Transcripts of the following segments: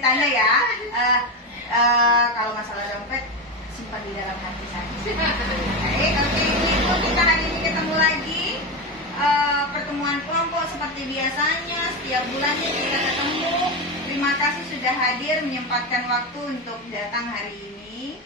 tanda ya. Kalau masalah dompet simpan di dalam hati saja. Baik, oke, Ibu, kita hari ini ketemu lagi. Pertemuan kelompok seperti biasanya, setiap bulannya kita ketemu. Terima kasih sudah hadir menyempatkan waktu untuk datang hari ini.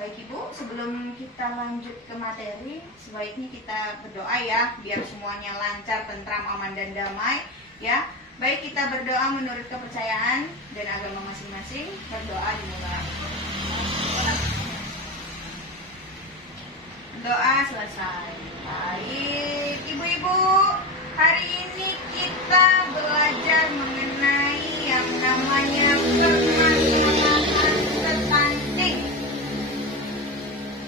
Baik Ibu, sebelum kita lanjut ke materi, sebaiknya kita berdoa ya, biar semuanya lancar, tentram, aman dan damai ya. Baik, kita berdoa menurut kepercayaan dan agama masing-masing. Berdoa dimulai. Doa selesai. Baik, Ibu-ibu, hari ini kita belajar mengenai yang namanya permasalahan stunting.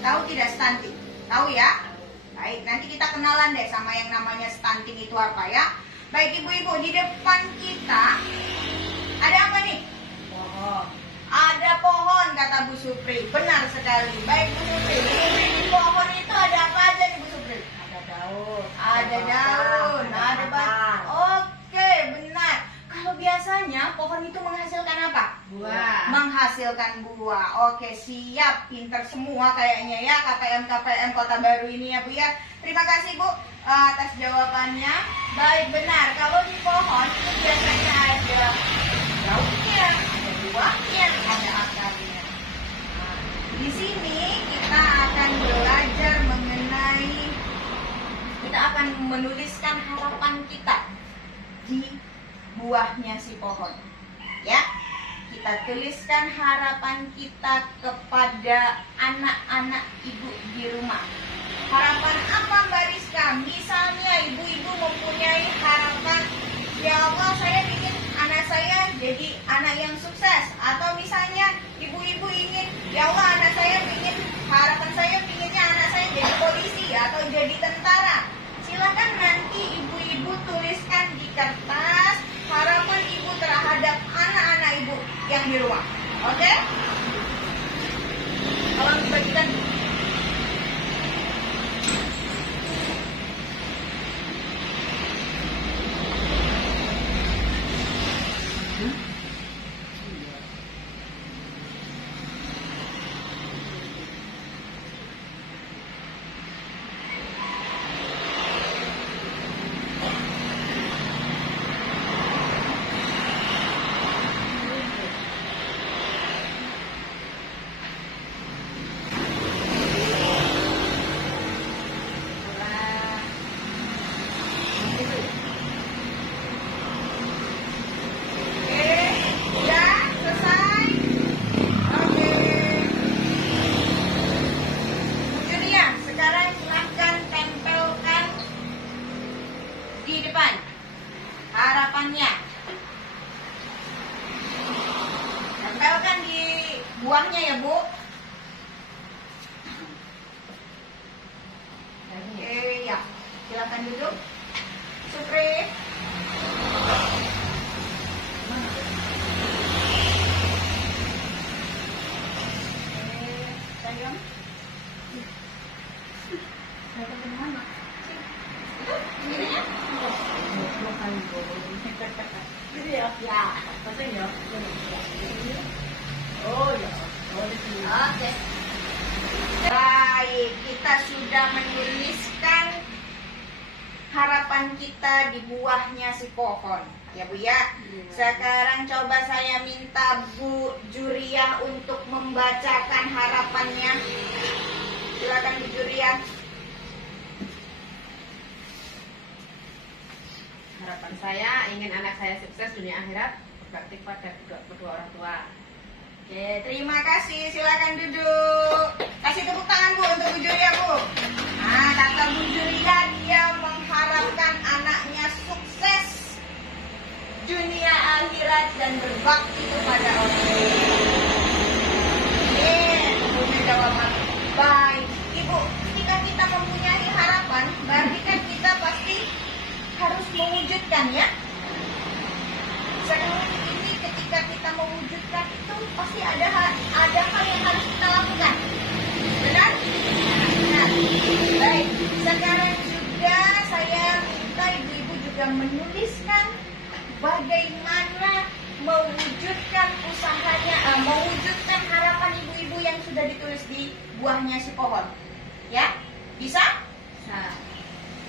Tahu tidak stunting? Tahu ya? Baik, nanti kita kenalan deh sama yang namanya stunting itu apa ya. Baik Ibu-ibu, di depan kita ada apa nih? Pohon. Ada pohon, kata Bu Supri. Benar sekali. Baik Bu Supri, di pohon itu ada apa aja nih Bu Supri? Ada daun. Ada daun, ada batang. Oke, benar. Kalau biasanya pohon itu menghasilkan apa? Buah. Menghasilkan buah. Oke, siap. Pinter semua kayaknya ya KPM Kota Baru ini ya Bu ya. Terima kasih Bu atas jawabannya. Baik, benar. Kalau di pohon itu biasanya ada daunnya, ada buahnya, ada akarnya. Nah, di sini kita akan belajar mengenai, kita akan menuliskan harapan kita di buahnya si pohon. Ya, kita tuliskan harapan kita kepada anak-anak ibu di rumah. Harapan apa Mbak Rizka? Misalnya ibu-ibu mempunyai harapan, ya Allah saya ingin anak saya jadi anak yang sukses. Atau misalnya ibu-ibu ingin, ya Allah anak saya ingin, harapan saya inginnya anak saya jadi polisi atau jadi tentara. Silakan nanti ibu-ibu tuliskan di kertas harapan ibu terhadap anak-anak ibu yang di rumah. Oke? Kalau dibagikan buahnya ya Bu. Oke ya, silakan duduk. Supri. Sayang. Datang ke mana? Ininya? Ini ya? Ya. Pasang ya? Oh ya, oke. Baik, kita sudah menuliskan harapan kita di buahnya si pohon, ya Bu ya. Sekarang coba saya minta Bu Juriah untuk membacakan harapannya. Silakan Bu Juriah. Harapan saya ingin anak saya sukses dunia akhirat, berbakti pada kedua orang tua. Oke, terima kasih. Silakan duduk. Kasih tepuk tangan Bu untuk Bu Julia Bu. Nah, kata Bu Julia dia mengharapkan anaknya sukses dunia akhirat dan berbakti kepada orang tua. Oke, jawaban baik. Ibu, ketika kita mempunyai harapan, berarti kan kita pasti harus mewujudkan ya. Sekarang ini ketika kita mewujudkan itu pasti ada hal yang harus kita lakukan. Benar? Benar. Baik, sekarang juga saya minta ibu-ibu juga menuliskan bagaimana mewujudkan usahanya, mewujudkan harapan ibu-ibu yang sudah ditulis di buahnya si pohon. Ya, bisa? Bisa.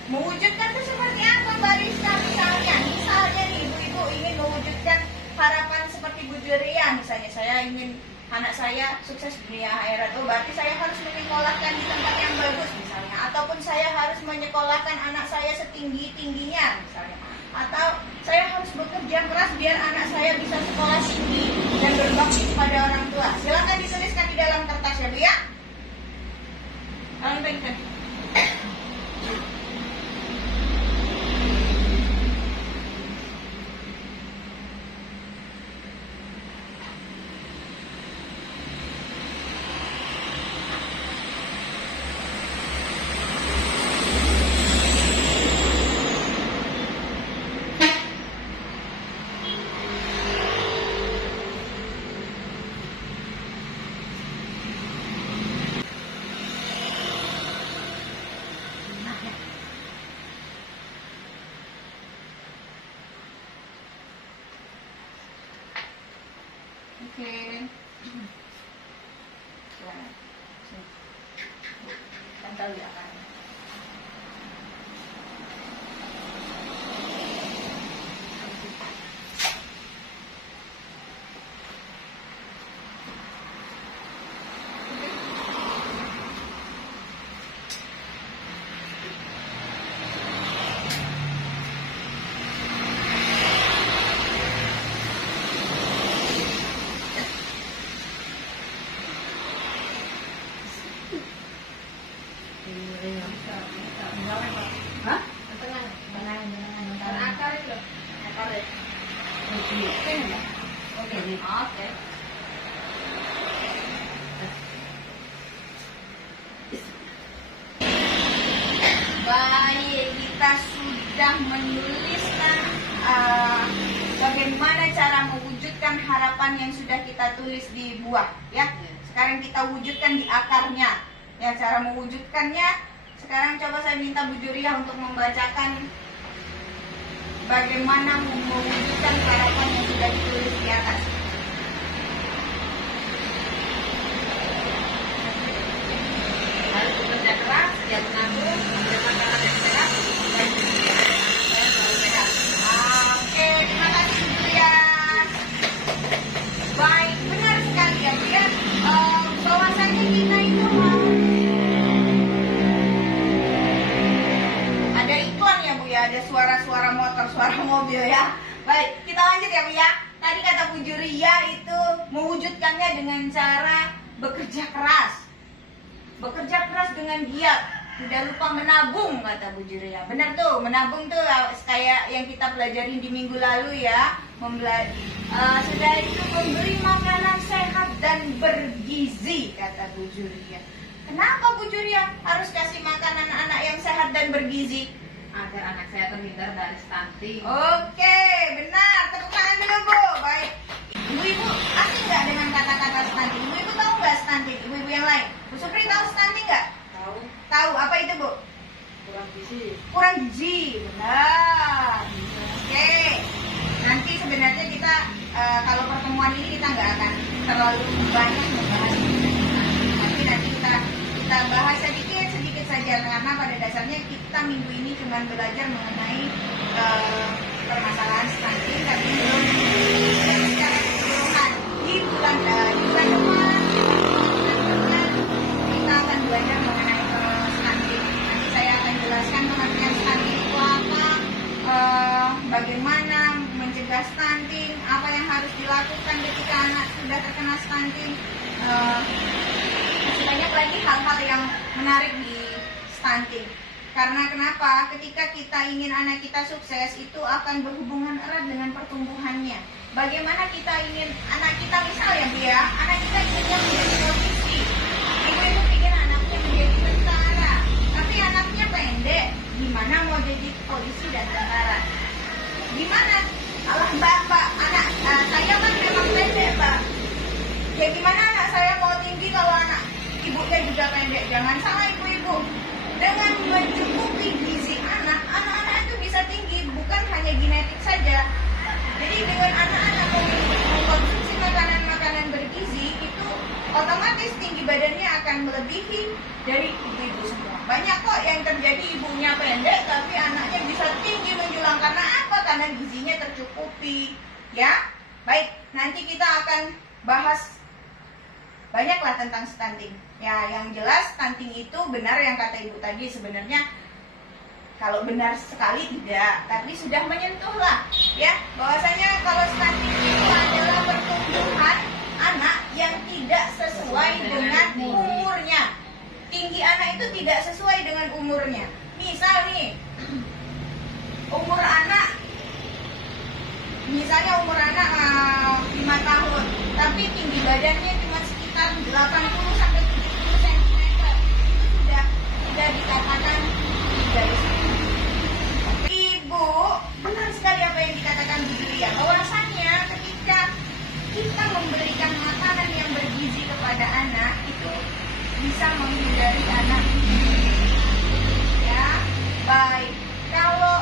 Mewujudkan itu seperti apa Mbak Rizka? Misalnya nih ibu-ibu ingin mewujudkan harapan seperti Bu Juria. Misalnya saya ingin anak saya sukses dunia akhirat. Oh, berarti saya harus menyekolahkan di tempat yang bagus misalnya. Ataupun saya harus menyekolahkan anak saya setinggi-tingginya misalnya. Atau saya harus bekerja keras biar anak saya bisa sekolah tinggi dan berbakti kepada orang tua. Silakan dituliskan di dalam kertas ya Bu ya. Kalian pengen. Oke. Tempel di akarnya. Hah? Akar itu loh. Akar ya. Oke, nih. Oke. Baik, kita sudah menuliskan bagaimana cara mewujudkan harapan yang sudah kita tulis di buah, ya. Sekarang kita wujudkan di akarnya. Ya, cara mewujudkannya. Sekarang coba saya minta Bu Juria untuk membacakan bagaimana mewujudkan harapan yang sudah ditulis di atas. Harus bekerja keras, siap menabung, ambil makanan yang sehat, dan saya selalu sehat. Oke, terima kasih Bu Juria. Baik, benar sekali ya Bu ya. Bahwasanya kita itu ada iklan ya Bu ya, ada suara-suara motor, suara mobil ya. Baik, kita lanjut ya Bu ya. Tadi kata Bu Juria itu mewujudkannya dengan cara bekerja keras. Bekerja keras dengan giat. Tidak lupa menabung kata Bu Juria. Benar tuh, menabung tuh kayak yang kita pelajarin di minggu lalu ya. Sudah itu memberi makanan sehat dan bergizi kata Bu Juria. Kenapa Bu Juria harus kasih makanan anak yang sehat dan bergizi? Agar anak saya terhindar dari stunting. Oke, benar. Tepuk tangan dulu Bu. Baik. Ibu-ibu asing nggak dengan kata-kata stunting? Ibu-ibu tahu nggak stunting? Ibu-ibu yang lain. Bu Supri tahu stunting nggak? Tahu, Tahu. Apa itu Bu? kurang gizi. Kurang gizi. Benar. Oke. Nanti sebenarnya kita kalau pertemuan ini kita nggak akan terlalu banyak membahas ini. Tapi nanti kita bahas sedikit saja karena pada dasarnya kita minggu ini cuma belajar mengenai permasalahan stunting tapi belum secara keseluruhan. Di bulan depan kita akan belajar mengenai stunting. Nanti saya akan jelaskan pengertian stunting itu apa, bagaimana mencegah stunting, apa yang harus dilakukan ketika anak sudah terkena stunting. Masih banyak lagi hal-hal yang menarik di stunting. Karena kenapa? Ketika kita ingin anak kita sukses, itu akan berhubungan erat dengan pertumbuhannya. Bagaimana kita ingin anak kita, misalnya Bu ya, anak kita inginnya menjadi polisi. Ibu-ibu ingin anaknya menjadi tentara, tapi anaknya pendek. Gimana mau jadi polisi dan tentara? Gimana? Alah Mbak, anak saya kan memang pendek Mbak. Ya gimana anak saya mau tinggi kalau anak ibunya juga pendek? Jangan salah ibu-ibu. Dengan mencukupi gizi anak-anak itu bisa tinggi. Bukan hanya genetik saja. Jadi dengan anak-anak mengkonsumsi makanan-makanan bergizi itu otomatis tinggi badannya akan melebihi dari ibu-ibu semua. Banyak kok yang terjadi ibunya pendek tapi anaknya bisa tinggi menjulang. Karena apa? Karena gizinya tercukupi. Ya, baik. Nanti kita akan bahas banyaklah tentang stunting. Ya, yang jelas stunting itu benar yang kata ibu tadi, sebenarnya kalau benar sekali tidak, tapi sudah menyentuh lah, ya, bahwasanya kalau stunting itu adalah pertumbuhan anak yang tidak sesuai dengan umurnya. Tinggi anak itu tidak sesuai dengan umurnya. Misal nih, umur anak, misalnya umur anak 5 tahun, tapi tinggi badannya cuma sekitar 80 sampai 70 cm. Itu sudah dikatakan tidak. Ibu, benar sekali apa yang dikatakan Bu Julia. Bahwasannya ketika kita memberikan makanan yang bergizi kepada anak itu bisa menghindari anak. Ya, baik. Kalau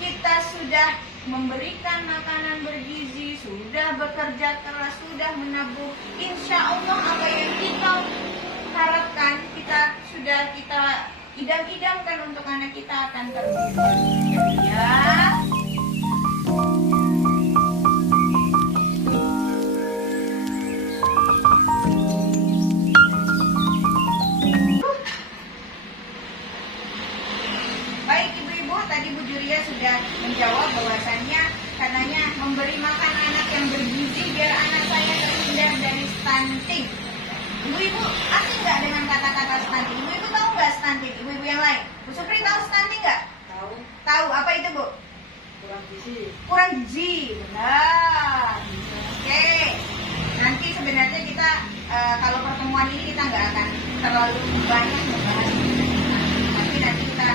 kita sudah memberikan makanan bergizi, sudah bekerja keras, sudah menabung, insya Allah apa yang kita harapkan, kita idam-idamkan untuk anak kita akan terwujud. Ya. Baik ibu-ibu, tadi Bu Julia sudah menjawab bahwasannya karenanya memberi makan anak yang bergizi biar anak saya terhindar dari stunting. Ibu-ibu asing nggak dengan kata-kata stunting? Ibu-ibu tahu nggak stunting? Ibu-ibu yang lain, Bu Supri tahu stunting nggak? Tahu. Tahu. Apa itu Bu? Kurang gizi. Kurang gizi, benar. Oke. Nanti sebenarnya kita kalau pertemuan ini kita nggak akan terlalu banyak membahas ini. Tapi nanti kita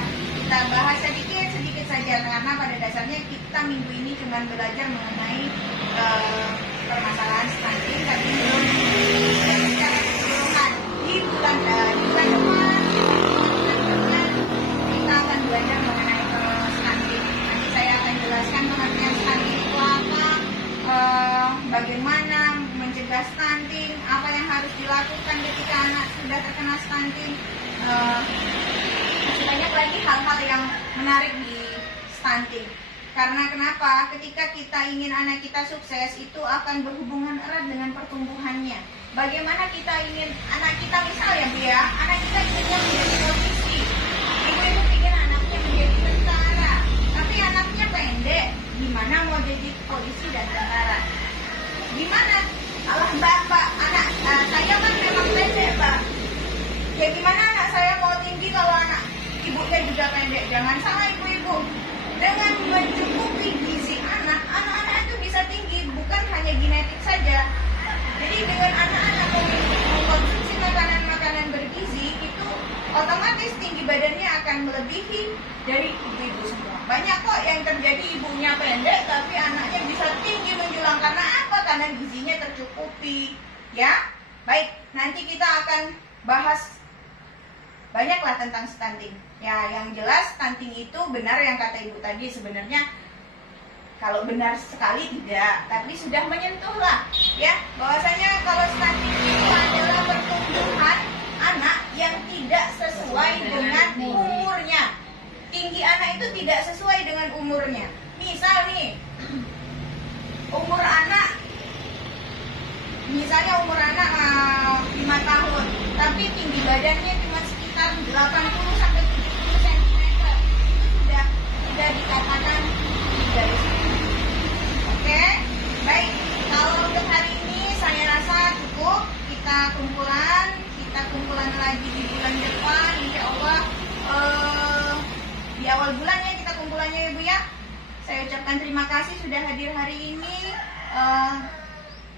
bahas sedikit saja karena pada dasarnya kita minggu ini cuma belajar mengenai permasalahan stunting, tapi belum secara keseluruhan. Di bulan depan kita akan belajar mengenai stunting. Nanti saya akan jelaskan pengertian stunting itu apa, bagaimana mencegah stunting, apa yang harus dilakukan ketika anak sudah terkena stunting. Masih banyak lagi hal-hal yang menarik di stunting. Karena kenapa? Ketika kita ingin anak kita sukses, itu akan berhubungan erat dengan pertumbuhannya. Bagaimana kita ingin anak kita, misalnya Bu ya, anak kita inginnya menjadi polisi. Ibu-ibu ingin anaknya menjadi tentara, tapi anaknya pendek. Gimana mau jadi polisi dan tentara? Gimana? Allah Bapak, anak saya kan memang pendek Pak. Ya gimana anak saya mau tinggi kalau anak ibunya juga pendek? Jangan salah ibu-ibu. Dengan mencukupi gizi anak-anak itu bisa tinggi, bukan hanya genetik saja. Jadi dengan anak-anak mengkonsumsi makanan-makanan bergizi itu otomatis tinggi badannya akan melebihi dari ibu-ibu semua. Banyak kok yang terjadi ibunya pendek tapi anaknya bisa tinggi menjulang. Karena apa? Karena gizinya tercukupi. Ya, baik. Nanti kita akan bahas banyaklah tentang stunting. Ya, yang jelas stunting itu benar yang kata ibu tadi, sebenarnya kalau benar sekali tidak, tapi sudah menyentuh lah, ya, bahwasanya kalau stunting itu adalah pertumbuhan anak yang tidak sesuai dengan umurnya. Tinggi anak itu tidak sesuai dengan umurnya. Misal nih, umur anak, misalnya umur anak 5 tahun, tapi tinggi badannya cuma sekitar 80 sampai 70 cm. Itu sudah dikatakan tidak. Oke, baik. Kalau untuk hari ini saya rasa cukup. Kita kumpulan lagi di bulan depan, insya Allah di awal bulannya kita kumpulannya ya Bu ya. Saya ucapkan terima kasih sudah hadir hari ini.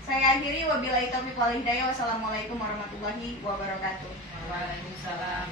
Saya akhiri, wabillahi taufiq wal hidayah. Wassalamualaikum warahmatullahi wabarakatuh. Waalaikumsalam.